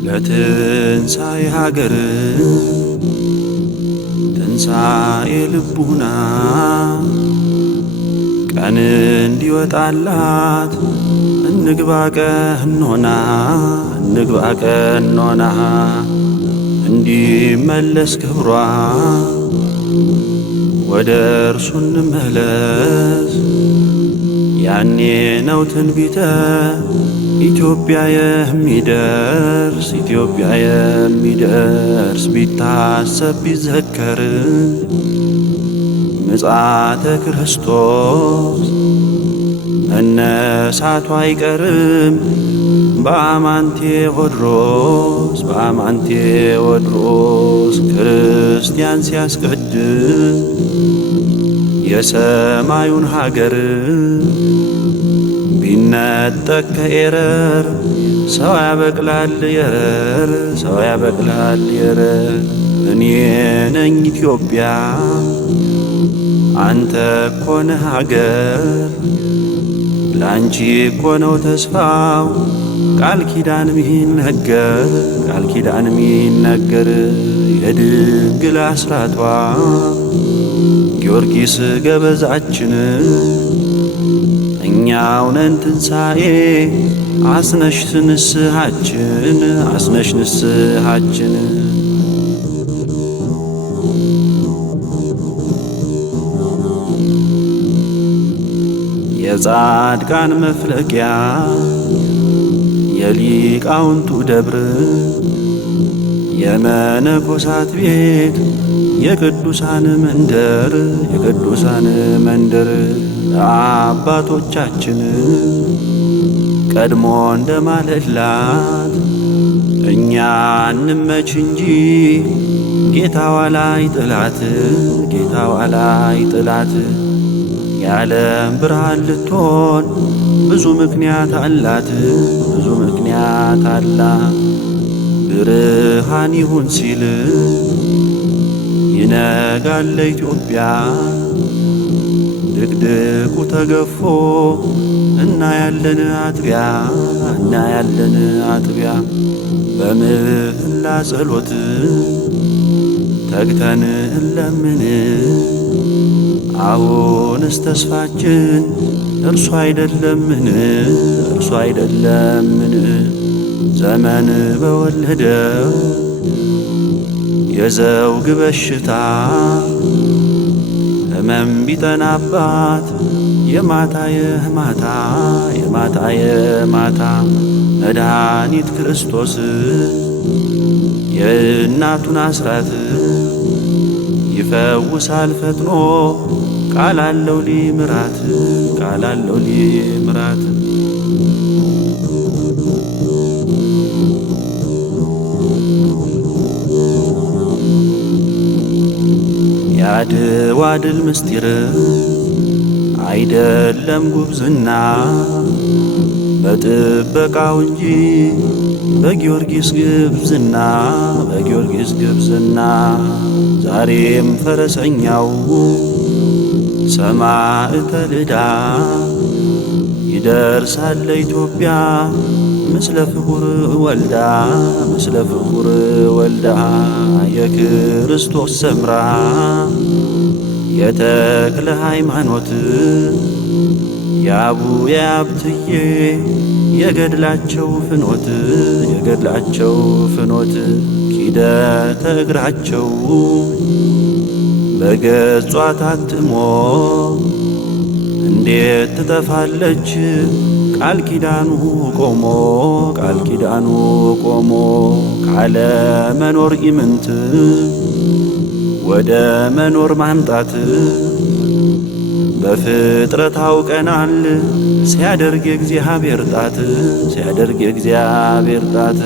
ለትንሣኤ ሀገር ትንሣኤ ልቡና ቀን እንዲወጣላት እንግባ ቀኖና እንዲመለስ ክብሯ ወደ እርሱ እንመለስ። ያኔ ነው ትንቢተ ኢትዮጵያ የሚደርስ ቢታሰብ ቢዘከር ምጽአተ ክርስቶስ መነሳቱ አይቀርም በአማንቴ ቴዎድሮስ ክርስቲያን ሲያስቀድም የሰማዩን ሀገር ቢነጠቅ ከኤረር ሰው ያበቅላል የረር እኔ ነኝ ኢትዮጵያ አንተ ኮነህ ሀገር ላንቺ ኮነው ተስፋው ቃል ኪዳን ሚነገር የድንግል አስራቷ ጊዮርጊስ ገበዛችን እኛው ነን ትንሣኤ አስነሽ ንስሐችን የጻድቃን መፍለቂያ የሊቃውንቱ ደብር የመነኮሳት ቤት የቅዱሳን መንደር አባቶቻችን ቀድሞ እንደማለላት እኛ እንመች እንጂ ጌታዋ ላይ ጥላት የዓለም ብርሃን ልትሆን ብዙ ምክንያት አላት ብርሃን ይሁን ሲል ይነጋል ለኢትዮጵያ ድቅድቁ ተገፎ እናያለን አጥቢያ በምህላ ጸሎት ተግተን እንለምን አሁንስ ተስፋችን እርሱ አይደለምን ዘመን በወለደው የዘውግ በሽታ ሕመም ቢጠናባት የማታ መድኃኒት ክርስቶስ የእናቱን አስራት ይፈውሳል ፈጥኖ ቃል አለው ሊምራት የአድዋ ድል ምስጢር አይደለም ጉብዝና በጥበቃው እንጂ በጊዮርጊስ ግብዝና ዛሬም ፈረሰኛው ሰማዕተ ልዳ ይደርሳል ለኢትዮጵያ ምስለ ፍቁር ወልዳ የክርስቶስ ሰምራ የተክለ ሃይማኖት የአቡየ አብትዬ የገድላቸው ፍኖት ኪደተ እግራቸው በገጿ ታትሞ እንዴት ትጠፋለች ቃል ኪዳኑ ቆሞ ካለ መኖር ኢምንት ወደ መኖር ማምጣት በፍጥረት አውቀናል ሲያደርግ የእግዚአብሔር ጣት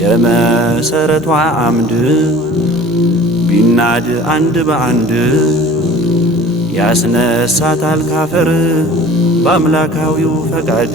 የመሰረቷ አምድ ቢናድ አንድ በአንድ ያስነሳታል ካፈር በአምላካዊው ፈቃድ